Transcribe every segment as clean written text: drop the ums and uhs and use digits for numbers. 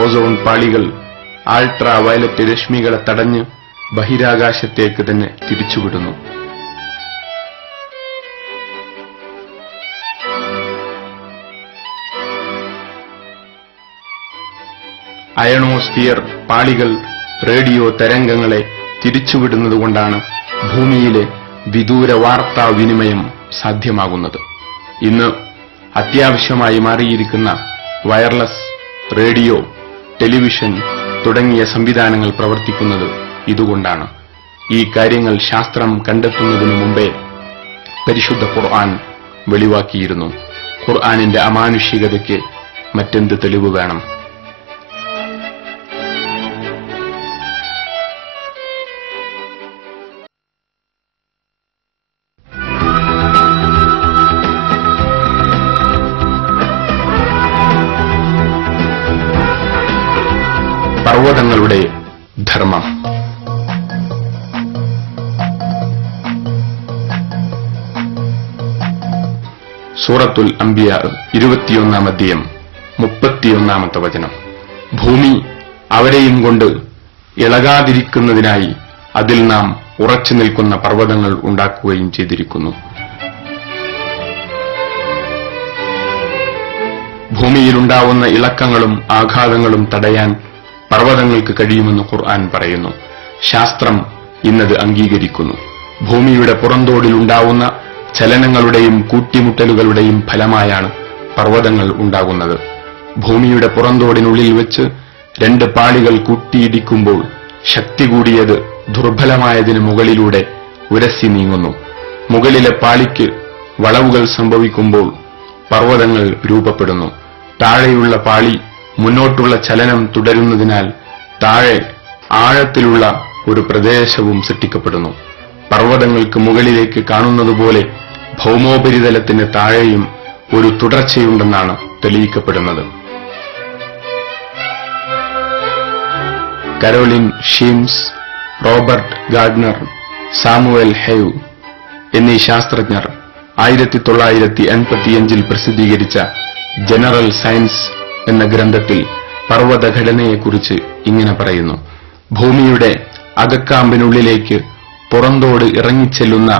Ozone പാളികൾ ultra violet രശ്മികളെ തടഞ്ഞ് ബഹിരാകാശത്തേക്ക് തന്നെ തിരിച്ചുവിടുന്നു. അയണോസ്ഫിയർ പാളികൾ റേഡിയോ തരംഗങ്ങളെ തിരിച്ചുവിടുന്നതുകൊണ്ടാണ് ഭൂമിയിലെ വിദൂര വാർത്താവിനിമയം സാധ്യമാകുന്നത്. ഇന്ന് അത്യാവശ്യമായി മാറിയിരിക്കുന്ന വയർലെസ്, റേഡിയോ, ടെലിവിഷൻ തുടങ്ങിയ സംവിധാനങ്ങൾ പ്രവർത്തിക്കുന്നത് ഇതുകൊണ്ടാണ്. ഈ കാര്യങ്ങൾ ശാസ്ത്രം കണ്ടെത്തുന്നതിനു മുമ്പേ പരിശുദ്ധ ഖുർആൻ വെളിവാക്കിയിരുന്നു. ഖുർആനിന്റെ അമാനുഷികതയ്ക്ക് മറ്റെന്ത് തെളിവ് വേണം? പർവ്വതങ്ങളുടെ ധർമ്മം. സൂറത്തുൽ അംബിയ 21-ാം അധ്യായം 31-ാമത്തെ വചനം. ഭൂമി അവരെയും കൊണ്ട് ഇളകാതിരിക്കുന്നതിനായി അതിൽ നാം ഉറച്ചു നിൽക്കുന്ന പർവ്വതങ്ങൾ ഉണ്ടാക്കുകയും ചെയ്തിരിക്കുന്നു. ഭൂമിയിലുണ്ടാവുന്ന ഇളക്കങ്ങളും ആഘാതങ്ങളും തടയാൻ പർവ്വതങ്ങൾക്ക് കഴിയുമെന്ന് ഖുർആൻ പറയുന്നു. ശാസ്ത്രം ഇന്നത് അംഗീകരിക്കുന്നു. ഭൂമിയുടെ പുറന്തോടിൽ ഉണ്ടാവുന്ന ചലനങ്ങളുടെയും കൂട്ടിമുട്ടലുകളുടെയും ഫലമായാണ് പർവ്വതങ്ങൾ ഉണ്ടാകുന്നത്. ഭൂമിയുടെ പുറന്തോടിനുള്ളിൽ വെച്ച് രണ്ട് പാളികൾ കൂട്ടിയിടിക്കുമ്പോൾ ശക്തി കൂടിയത് ദുർബലമായതിന് മുകളിലൂടെ ഉരസി നീങ്ങുന്നു. മുകളിലെ പാളിക്ക് വളവുകൾ സംഭവിക്കുമ്പോൾ പർവ്വതങ്ങൾ രൂപപ്പെടുന്നു. താഴെയുള്ള പാളി മുന്നോട്ടുള്ള ചലനം തുടരുന്നതിനാൽ താഴെ ആഴത്തിലുള്ള ഒരു പ്രദേശവും സൃഷ്ടിക്കപ്പെടുന്നു. പർവ്വതങ്ങൾക്ക് മുകളിലേക്ക് കാണുന്നതുപോലെ ഭൗമോപരിതലത്തിന് താഴെയും ഒരു തുടർച്ചയുണ്ടെന്നാണ് തെളിയിക്കപ്പെടുന്നത്. കരോലിൻ ഷീംസ്, റോബർട്ട് ഗാർഡ്നർ, സാമുവൽ ഹെയ് എന്നീ ശാസ്ത്രജ്ഞർ 1985 പ്രസിദ്ധീകരിച്ച ജനറൽ സയൻസ് എന്ന ഗ്രന്ഥത്തിൽ പർവ്വതഘടനയെക്കുറിച്ച് ഇങ്ങനെ പറയുന്നു. ഭൂമിയുടെ അകക്കാമ്പിനുള്ളിലേക്ക് പുറന്തോട് ഇറങ്ങിച്ചെല്ലുന്ന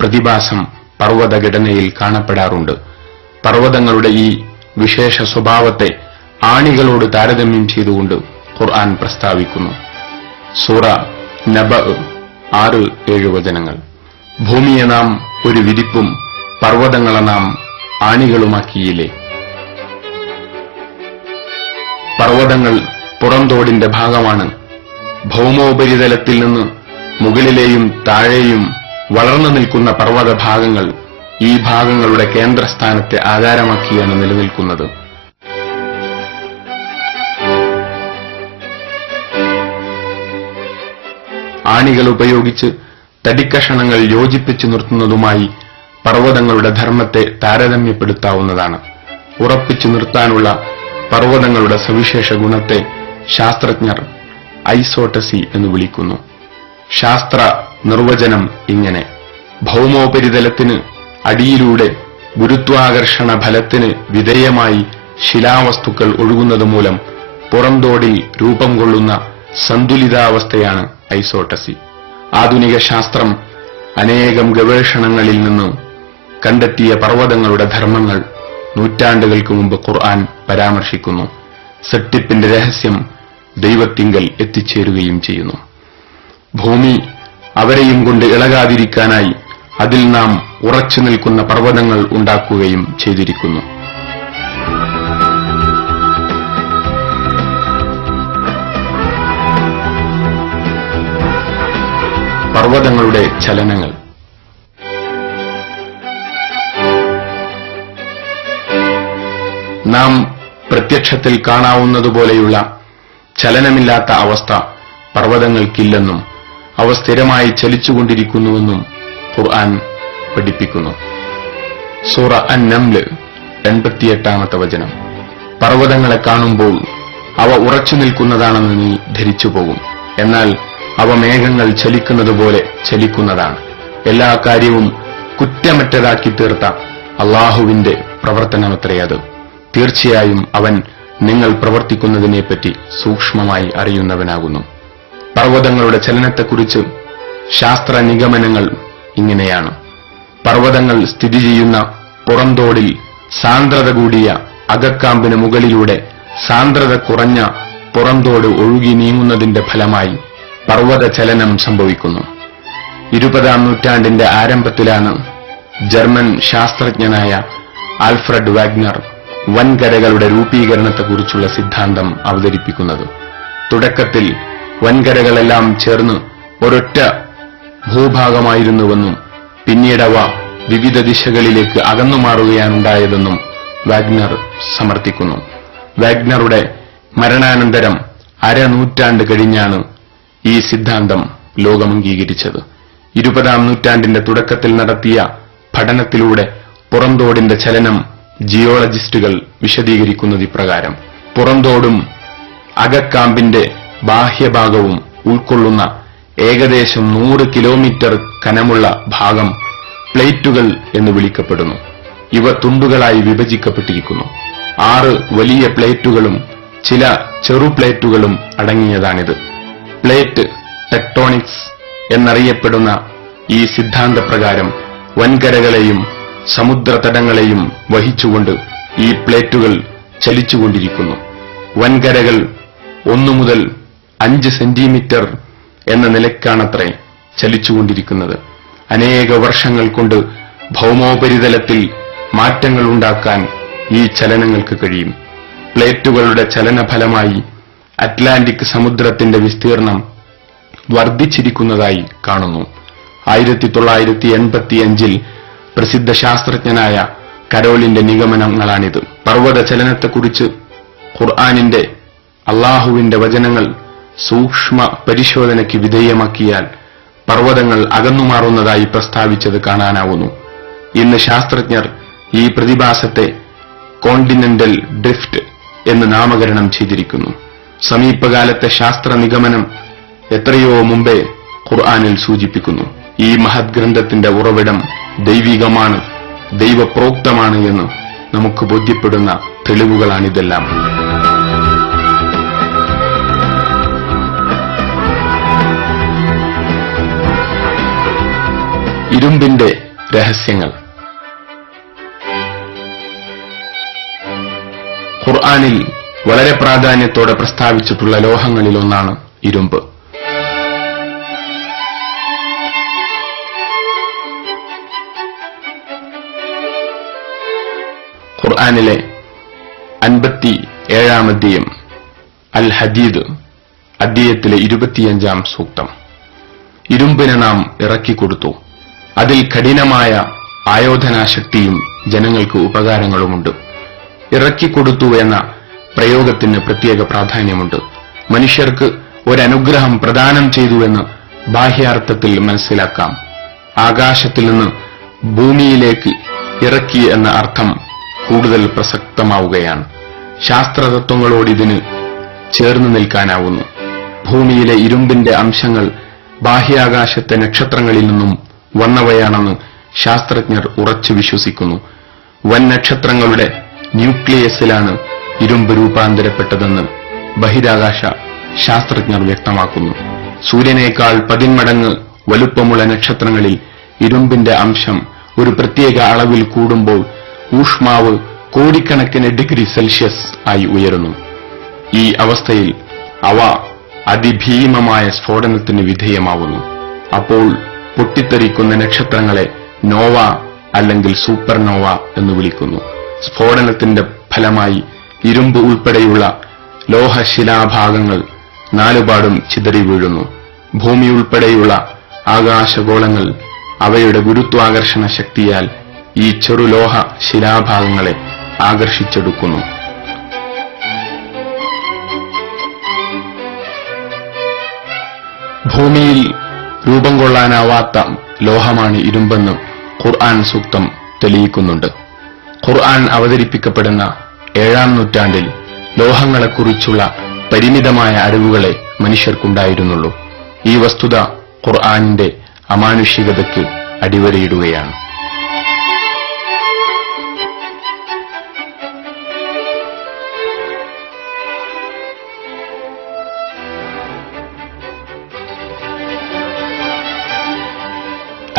പ്രതിഭാസം പർവ്വതഘടനയിൽ കാണപ്പെടാറുണ്ട്. പർവ്വതങ്ങളുടെ ഈ വിശേഷ സ്വഭാവത്തെ ആണികളോട് താരതമ്യം ചെയ്തുകൊണ്ട് ഖുർആൻ പ്രസ്താവിക്കുന്നു. സൂറ നബ 6-7 വചനങ്ങൾ. ഭൂമിയെ നാം ഒരു വിരിപ്പും പർവ്വതങ്ങളെ നാം ആണികളുമാക്കിയില്ലേ? പർവ്വതങ്ങൾ പുറന്തോടിന്റെ ഭാഗമാണ്. ഭൗമോപരിതലത്തിൽ നിന്ന് മുകളിലെയും താഴെയും വളർന്നു നിൽക്കുന്ന പർവ്വത ഭാഗങ്ങൾ ഈ ഭാഗങ്ങളുടെ കേന്ദ്രസ്ഥാനത്തെ ആധാരമാക്കിയാണ് നിലനിൽക്കുന്നത്. ആണികൾ ഉപയോഗിച്ച് തടിക്കഷണങ്ങൾ യോജിപ്പിച്ചു നിർത്തുന്നതുമായി പർവ്വതങ്ങളുടെ ധർമ്മത്തെ താരതമ്യപ്പെടുത്താവുന്നതാണ്. ഉറപ്പിച്ചു നിർത്താനുള്ള പർവ്വതങ്ങളുടെ സവിശേഷ ഗുണത്തെ ശാസ്ത്രജ്ഞർ ഐസോട്ടസി എന്ന് വിളിക്കുന്നു. ശാസ്ത്ര നിർവചനം ഇങ്ങനെ: ഭൗമോപരിതലത്തിന് അടിയിലൂടെ ഗുരുത്വാകർഷണ ഫലത്തിന് വിധേയമായി ശിലാവസ്തുക്കൾ ഒഴുകുന്നത് മൂലം പുറന്തോടിൽ രൂപം കൊള്ളുന്ന സന്തുലിതാവസ്ഥയാണ് ഐസോട്ടസി. ആധുനിക ശാസ്ത്രം അനേകം ഗവേഷണങ്ങളിൽ നിന്ന് കണ്ടെത്തിയ പർവ്വതങ്ങളുടെ ധർമ്മങ്ങൾ നൂറ്റാണ്ടുകൾക്ക് മുമ്പ് ഖുർആൻ പരാമർശിക്കുന്നു. സൃഷ്ടിപ്പിന്റെ രഹസ്യം ദൈവത്തിങ്കൽ എത്തിച്ചേരുകയും ചെയ്യുന്നു. ഭൂമി അവരെയും കൊണ്ട് ഇളകാതിരിക്കാനായി അതിൽ നാം ഉറച്ചു നിൽക്കുന്ന പർവ്വതങ്ങൾ ഉണ്ടാക്കുകയും ചെയ്തിരിക്കുന്നു. പർവ്വതങ്ങളുടെ ചലനങ്ങൾ. നാം പ്രത്യക്ഷത്തിൽ കാണാവുന്നതുപോലെയുള്ള ചലനമില്ലാത്ത അവസ്ഥ പർവ്വതങ്ങൾക്കില്ലെന്നും അവ സ്ഥിരമായി ചലിച്ചുകൊണ്ടിരിക്കുന്നുവെന്നും ഖുർആൻ പഠിപ്പിക്കുന്നു. സൂറ അൻ-നംല് 88-ാമത്തെ വചനം. പർവ്വതങ്ങളെ കാണുമ്പോൾ അവ ഉറച്ചു നിൽക്കുന്നതാണെന്ന് നീ ധരിച്ചു പോകും. എന്നാൽ അവ മേഘങ്ങൾ ചലിക്കുന്നതുപോലെ ചലിക്കുന്നതാണ്. എല്ലാ കാര്യവും കുറ്റമറ്റതാക്കി തീർത്ത അള്ളാഹുവിന്റെ പ്രവർത്തനമത്രേ അത്. തീർച്ചയായും അവൻ നിങ്ങൾ പ്രവർത്തിക്കുന്നതിനെപ്പറ്റി സൂക്ഷ്മമായി അറിയുന്നവനാകുന്നു. പർവ്വതങ്ങളുടെ ചലനത്തെക്കുറിച്ച് ശാസ്ത്ര നിഗമനങ്ങൾ ഇങ്ങനെയാണ്. പർവ്വതങ്ങൾ സ്ഥിതി ചെയ്യുന്ന പുറംതോടിൽ സാന്ദ്രത കൂടിയ അകക്കാമ്പിന് മുകളിലൂടെ സാന്ദ്രത കുറഞ്ഞ പുറംതോട് ഒഴുകി നീങ്ങുന്നതിന്റെ ഫലമായി പർവ്വത ചലനം സംഭവിക്കുന്നു. 20-ാം നൂറ്റാണ്ടിന്റെ ആരംഭത്തിലാണ് ജർമ്മൻ ശാസ്ത്രജ്ഞനായ ആൽഫ്രഡ് വാഗ്നർ വൻകരകളുടെ രൂപീകരണത്തെക്കുറിച്ചുള്ള സിദ്ധാന്തം അവതരിപ്പിക്കുന്നത്. തുടക്കത്തിൽ വൻകരകളെല്ലാം ചേർന്ന് ഒരൊറ്റ ഭൂഭാഗമായിരുന്നുവെന്നും പിന്നീടവ വിവിധ ദിശകളിലേക്ക് അകന്നുമാറുകയാണുണ്ടായതെന്നും വാഗ്നർ സമർത്ഥിക്കുന്നു. വാഗ്നറുടെ മരണാനന്തരം അരനൂറ്റാണ്ട് കഴിഞ്ഞാണ് ഈ സിദ്ധാന്തം ലോകമംഗീകരിച്ചത്. 20-ാം നൂറ്റാണ്ടിന്റെ തുടക്കത്തിൽ നടത്തിയ പഠനത്തിലൂടെ പുറംതോടിന്റെ ചലനം ജിയോളജിസ്റ്റുകൾ വിശദീകരിക്കുന്നത് ഇപ്രകാരം: പുറംതോടും അകക്കാമ്പിന്റെ ബാഹ്യഭാഗവും ഉൾക്കൊള്ളുന്ന ഏകദേശം 100 കിലോമീറ്റർ കനമുള്ള ഭാഗം പ്ലേറ്റുകൾ എന്ന് വിളിക്കപ്പെടുന്നു. ഇവ തുണ്ടുകളായി വിഭജിക്കപ്പെട്ടിരിക്കുന്നു. 6 വലിയ പ്ലേറ്റുകളും ചില ചെറു പ്ലേറ്റുകളും അടങ്ങിയതാണിത്. പ്ലേറ്റ് ടെക്ടോണിക്സ് എന്നറിയപ്പെടുന്ന ഈ സിദ്ധാന്തപ്രകാരം വൻകരകളെയും സമുദ്രതടങ്ങളെയും വഹിച്ചുകൊണ്ട് ഈ പ്ലേറ്റുകൾ ചലിച്ചുകൊണ്ടിരിക്കുന്നു. വൻകരകൾ 1 മുതൽ 5 സെന്റിമീറ്റർ എന്ന നിലയ്ക്കാണത്രേ ചലിച്ചുകൊണ്ടിരിക്കുന്നത്. അനേക വർഷങ്ങൾ കൊണ്ട് ഭൗമോപരിതലത്തിൽ മാറ്റങ്ങൾ ഉണ്ടാക്കാൻ ഈ ചലനങ്ങൾക്ക് കഴിയും. പ്ലേറ്റുകളുടെ ചലനഫലമായി അറ്റ്ലാന്റിക് സമുദ്രത്തിന്റെ വിസ്തീർണം വർദ്ധിച്ചിരിക്കുന്നതായി കാണുന്നു. 1985-ൽ പ്രസിദ്ധ ശാസ്ത്രജ്ഞനായ കരോളിന്റെ നിഗമനങ്ങളാണിത്. പർവ്വത ചലനത്തെക്കുറിച്ച് ഖുർആനിന്റെ അള്ളാഹുവിന്റെ വചനങ്ങൾ സൂക്ഷ്മ പരിശോധനയ്ക്ക് വിധേയമാക്കിയാൽ പർവ്വതങ്ങൾ അകന്നുമാറുന്നതായി പ്രസ്താവിച്ചത് കാണാനാവുന്നു. ഇന്ന് ശാസ്ത്രജ്ഞർ ഈ പ്രതിഭാസത്തെ കോണ്ടിനെന്റൽ ഡ്രിഫ്റ്റ് എന്ന് നാമകരണം ചെയ്തിരിക്കുന്നു. സമീപകാലത്തെ ശാസ്ത്ര നിഗമനം എത്രയോ മുമ്പേ ഖുർആനിൽ സൂചിപ്പിക്കുന്നു. ഈ മഹത് ഗ്രന്ഥത്തിന്റെ ഉറവിടം ദൈവികമാണ്, ദൈവപ്രോക്തമാണ് എന്ന് നമുക്ക് ബോധ്യപ്പെടുന്ന തെളിവുകളാണിതെല്ലാം. ഇരുമ്പിന്റെ രഹസ്യങ്ങൾ. ഖുർആനിൽ വളരെ പ്രാധാന്യത്തോടെ പ്രസ്താവിച്ചിട്ടുള്ള ലോഹങ്ങളിലൊന്നാണ് ഇരുമ്പ്. ഖുർആനിലെ 57-ാം അധ്യായം അൽ ഹദീദ് അധ്യായത്തിലെ 25-ാം സൂക്തം: ഇരുമ്പിനെ നാം ഇറക്കിക്കൊടുത്തു, അതിൽ കഠിനമായ ആയോധനാശക്തിയും ജനങ്ങൾക്ക് ഉപകാരങ്ങളുമുണ്ട്. ഇറക്കിക്കൊടുത്തു എന്ന പ്രയോഗത്തിന് പ്രത്യേക പ്രാധാന്യമുണ്ട്. മനുഷ്യർക്ക് ഒരനുഗ്രഹം പ്രദാനം ചെയ്തുവെന്ന് ബാഹ്യാർത്ഥത്തിൽ മനസ്സിലാക്കാം. ആകാശത്തിൽ നിന്ന് ഭൂമിയിലേക്ക് ഇറക്കി എന്ന അർത്ഥം കൂടുതൽ പ്രസക്തമാവുകയാണ്. ശാസ്ത്രതത്വങ്ങളോട് ഇതിന് ചേർന്ന് നിൽക്കാനാവുന്നു. ഭൂമിയിലെ ഇരുമ്പിന്റെ അംശങ്ങൾ ബാഹ്യാകാശത്തെ നക്ഷത്രങ്ങളിൽ നിന്നും വന്നവയാണെന്ന് ശാസ്ത്രജ്ഞർ ഉറച്ചു വിശ്വസിക്കുന്നു. വൻ നക്ഷത്രങ്ങളുടെ ന്യൂക്ലിയസിലാണ് ഇരുമ്പ് രൂപാന്തരപ്പെട്ടതെന്ന് ബഹിരാകാശ ശാസ്ത്രജ്ഞർ വ്യക്തമാക്കുന്നു. സൂര്യനേക്കാൾ 10 മടങ്ങ് വലുപ്പമുള്ള നക്ഷത്രങ്ങളിൽ ഇരുമ്പിന്റെ അംശം ഒരു പ്രത്യേക അളവിൽ കൂടുമ്പോൾ ഊഷ്മാവ് കോടിക്കണക്കിന് ഡിഗ്രി സെൽഷ്യസ് ആയി ഉയരുന്നു. ഈ അവസ്ഥയിൽ അവ അതിഭീമമായ സ്ഫോടനത്തിന് വിധേയമാവുന്നു. അപ്പോൾ പൊട്ടിത്തെറിക്കുന്ന നക്ഷത്രങ്ങളെ നോവ അല്ലെങ്കിൽ സൂപ്പർനോവ എന്ന് വിളിക്കുന്നു. സ്ഫോടനത്തിന്റെ ഫലമായി ഇരുമ്പ് ഉൾപ്പെടെയുള്ള ലോഹശിലാഭാഗങ്ങൾ നാലുപാടും ചിതറി വീഴുന്നു. ഭൂമി ഉൾപ്പെടെയുള്ള ആകാശഗോളങ്ങൾ അവയുടെ ഗുരുത്വാകർഷണ ശക്തിയാൽ ഈ ചെറുലോഹ ശിലാഭാഗങ്ങളെ ആകർഷിച്ചെടുക്കുന്നു. ഭൂമിയിൽ രൂപം കൊള്ളാനാവാത്ത ലോഹമാണ് ഇരുമ്പെന്ന് ഖുർആൻ സൂക്തം തെളിയിക്കുന്നുണ്ട്. ഖുർആൻ അവതരിപ്പിക്കപ്പെടുന്ന 7-ാം നൂറ്റാണ്ടിൽ ലോഹങ്ങളെക്കുറിച്ചുള്ള പരിമിതമായ അറിവുകളെ മനുഷ്യർക്കുണ്ടായിരുന്നുള്ളൂ. ഈ വസ്തുത ഖുർആനിന്റെ അമാനുഷികതയ്ക്ക് അടിവരയിടുകയാണ്.